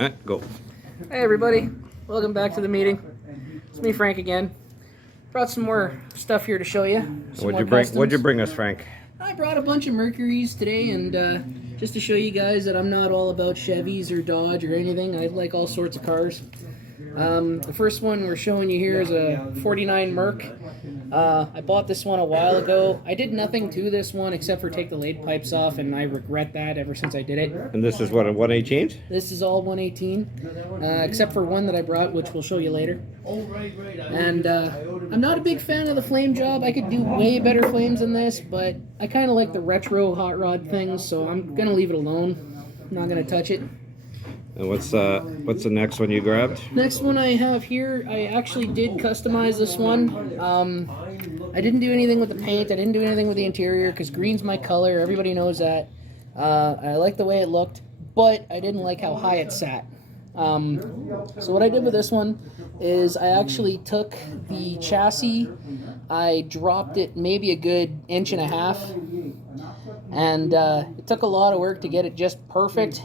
Go. Hey everybody, welcome back to the meeting. It's me, Frank, again. Brought some more stuff here to show you. What'd you bring us, Frank? I brought a bunch of Mercuries today, and just to show you guys that I'm not all about Chevys or Dodge or anything. I like all sorts of cars. The first one we're showing you here is a 49 Merc. I bought this one a while ago. I did nothing to this one except for take the lade pipes off, and I regret that ever since I did it. And this is what, a 118? This is all 118, except for one that I brought, which we'll show you later. And I'm not a big fan of the flame job. I could do way better flames than this, but I kind of like the retro hot rod things, so I'm going to leave it alone. I'm not going to touch it. And what's the next one you grabbed? Next one I have here, I actually did customize this one. I didn't do anything with the paint. I didn't do anything with the interior because green's my color. Everybody knows that. I like the way it looked, but I didn't like how high it sat. So what I did with this one is I actually took the chassis, I dropped it maybe a good 1.5 inches, and it took a lot of work to get it just perfect.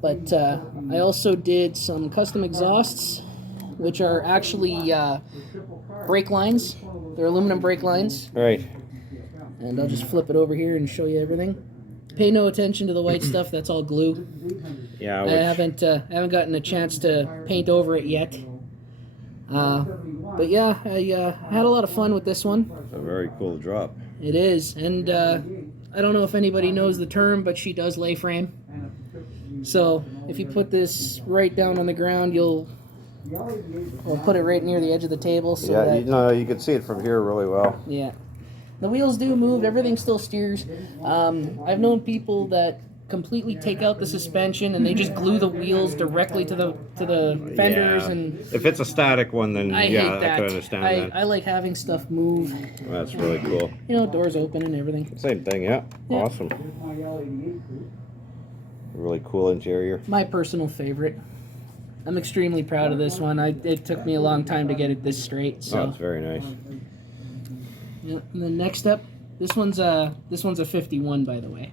But I also did some custom exhausts, which are actually brake lines. They're aluminum brake lines. Right. And I'll just flip it over here and show you everything. Pay no attention to the white stuff. That's all glue. Yeah. I haven't gotten a chance to paint over it yet. But yeah, I had a lot of fun with this one. It's a very cool drop. It is, and I don't know if anybody knows the term, but she does lay frame. So if you put this right down on the ground, we'll put it right near the edge of the table. So yeah, you can see it from here really well. Yeah, the wheels do move. Everything still steers. I've known people that completely take out the suspension and they just glue the wheels directly to the fenders. Yeah. And if it's a static one, then I hate that. I can understand that. I like having stuff move. That's really cool. You know, doors open and everything. Same thing, yeah. Awesome. Really cool interior. My personal favorite. I'm extremely proud of this one. It took me a long time to get it this straight. So. Oh, it's very nice. Yeah, and then next up, this one's a 51, by the way.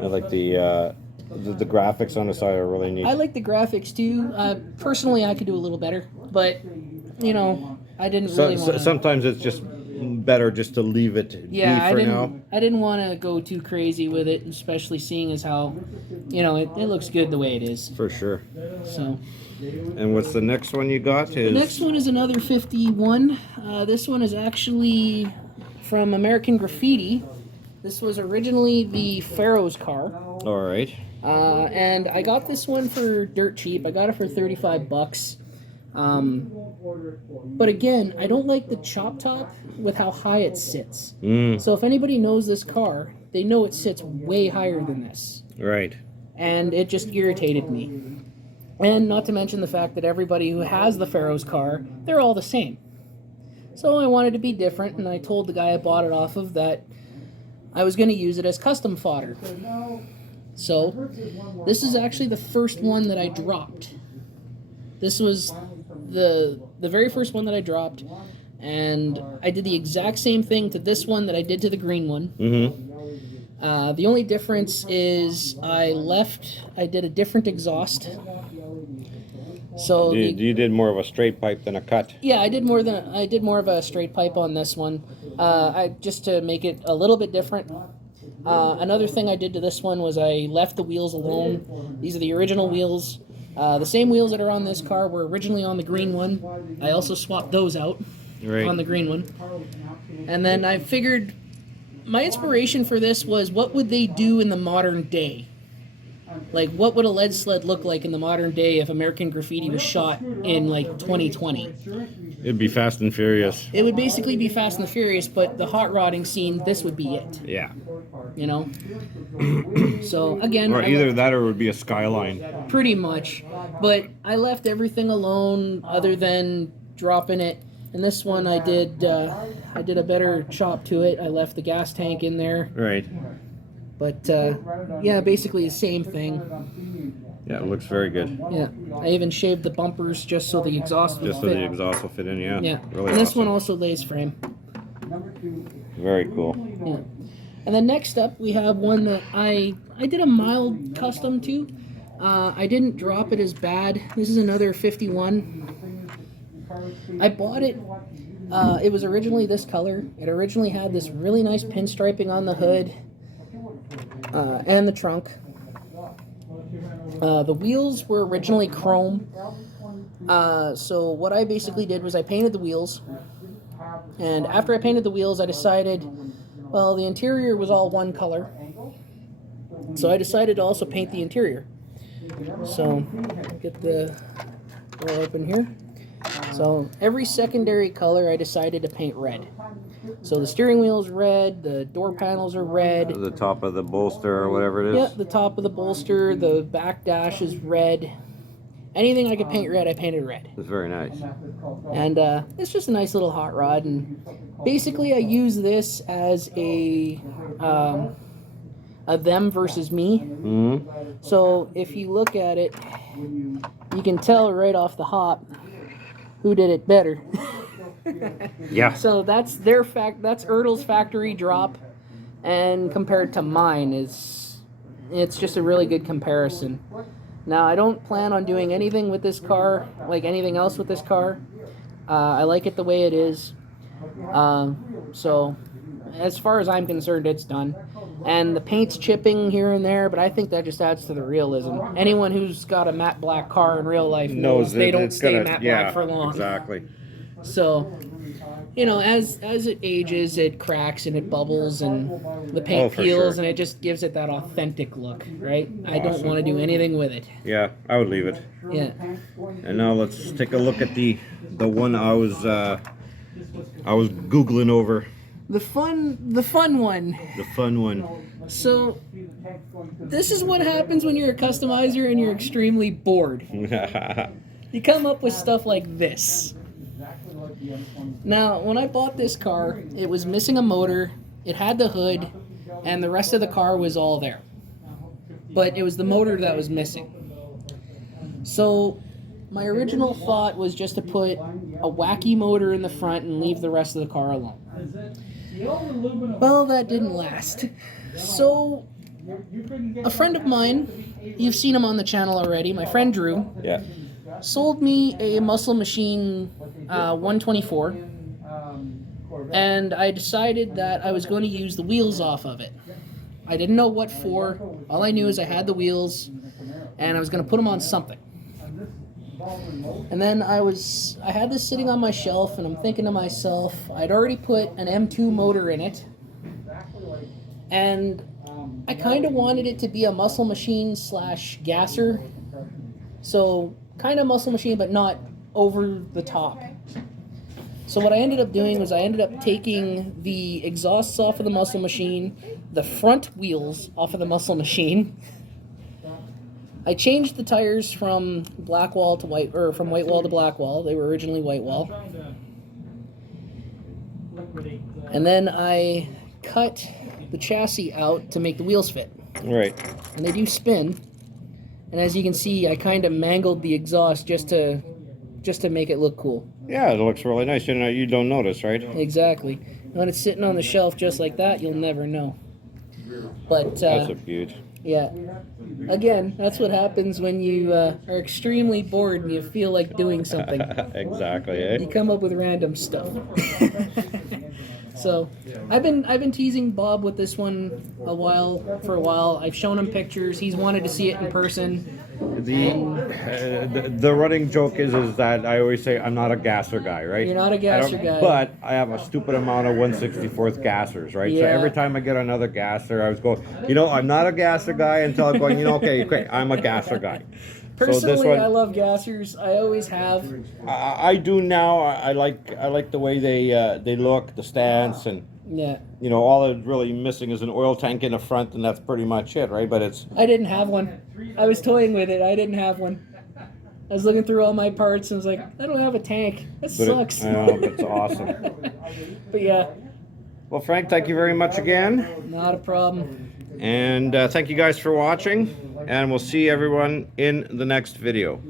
I like the graphics on the side are really neat. I like the graphics too. Personally, I could do a little better, but you know, I didn't really want to. Sometimes it's just better just to leave it be for now. I didn't want to go too crazy with it, especially seeing as how, you know, it looks good the way it is. For sure. So. And what's the next one you got? The next one is another 51. This one is actually from American Graffiti. This was originally the Pharaoh's car. All right. And I got this one for dirt cheap. I got it for $35. But again, I don't like the chop top with how high it sits. So if anybody knows this car, they know it sits way higher than this. Right. And it just irritated me. And not to mention the fact that everybody who has the Pharaoh's car, they're all the same. So I wanted to be different, and I told the guy I bought it off of that I was going to use it as custom fodder. So this is actually the first one that I dropped. This was the very first one that I dropped, and I did the exact same thing to this one that I did to the green one. Mm-hmm. The only difference is I did a different exhaust. So you did more of a straight pipe than a cut. Yeah, I did more of a straight pipe on this one, just to make it a little bit different. Another thing I did to this one was I left the wheels alone. These are the original wheels. The same wheels that are on this car were originally on the green one. I also swapped those out on the green one. And then I figured my inspiration for this was what would they do in the modern day? Like, what would a lead sled look like in the modern day if American Graffiti was shot in, like, 2020? It'd be Fast and Furious. It would basically be Fast and the Furious, but the hot rodding scene, this would be it. Yeah. You know? So, again... Or either that or it would be a Skyline. Pretty much. But I left everything alone other than dropping it. And this one I did a better chop to it. I left the gas tank in there. Right. But, yeah, basically the same thing. Yeah, it looks very good. Yeah. I even shaved the bumpers just so the exhaust would fit. Just so the exhaust will fit in, yeah. Yeah. Really and this awesome. one also lays frame. Very cool. Yeah. And then next up, we have one that I did a mild custom to. I didn't drop it as bad. This is another 51. I bought it. It was originally this color. It originally had this really nice pinstriping on the hood and the trunk. The wheels were originally chrome. So what I basically did was I painted the wheels. And after I painted the wheels, I decided, well, the interior was all one color. So I decided to also paint the interior. So, get the door open here. So, every secondary color I decided to paint red. So, the steering wheel is red, the door panels are red. The top of the bolster or whatever it is? Yeah, the top of the bolster, the back dash is red. Anything I could paint red, I painted red. It's very nice. And it's just a nice little hot rod. And basically, I use this as a them versus me. Mm-hmm. So if you look at it, you can tell right off the hop who did it better. Yeah. So that's that's Ertl's factory drop, and compared to mine, it's just a really good comparison. Now I don't plan on doing anything with this car, like anything else with this car. I like it the way it is. So as far as I'm concerned, it's done. And the paint's chipping here and there, but I think that just adds to the realism. Anyone who's got a matte black car in real life knows they don't stay matte black for long. Exactly. So, you know, as it ages, it cracks and it bubbles and the paint peels, and it just gives it that authentic look, right? Awesome. I don't want to do anything with it. Yeah, I would leave it. Yeah. And now let's take a look at the one I was Googling over. The fun one. The fun one. So, this is what happens when you're a customizer and you're extremely bored. You come up with stuff like this. Now, when I bought this car, it was missing a motor, it had the hood, and the rest of the car was all there. But it was the motor that was missing. So, my original thought was just to put a wacky motor in the front and leave the rest of the car alone. Well, that didn't last. So, a friend of mine, you've seen him on the channel already, my friend Drew, yeah, sold me a Muscle Machine 124, and I decided that I was going to use the wheels off of it. I didn't know what for. All I knew is I had the wheels, and I was going to put them on something. And then I had this sitting on my shelf, and I'm thinking to myself, I'd already put an M2 motor in it, and I kind of wanted it to be a Muscle Machine / gasser. So, kind of Muscle Machine, but not over the top. So what I ended up doing was I ended up taking the exhausts off of the Muscle Machine, the front wheels off of the Muscle Machine. I changed the tires from black wall to white, or from white wall to black wall. They were originally white wall. And then I cut the chassis out to make the wheels fit. right. And they do spin. And as you can see, I kind of mangled the exhaust just to make it look cool. Yeah, it looks really nice. You know, you don't notice, right? Exactly. When it's sitting on the shelf just like that, you'll never know. But That's a beaut. yeah. Again, that's what happens when you are extremely bored and you feel like doing something. Exactly, eh? You come up with random stuff. So, I've been teasing Bob with this one for a while. I've shown him pictures. He's wanted to see it in person. The running joke is that I always say I'm not a gasser guy, right? You're not a gasser guy. But I have a stupid amount of 1/64th gassers, right? Yeah. So every time I get another gasser, I was going, I'm not a gasser guy until I'm going, okay, I'm a gasser guy. Personally, so this one, I love gassers. I always have. I do now. I like the way they look, the stance, and yeah. All it's really missing is an oil tank in the front, and that's pretty much it, right? But it's. I didn't have one. I was toying with it. I didn't have one. I was looking through all my parts and was like, I don't have a tank. That sucks. I know, it's awesome. But yeah. Well, Frank, thank you very much again. Not a problem. And thank you guys for watching, and we'll see everyone in the next video.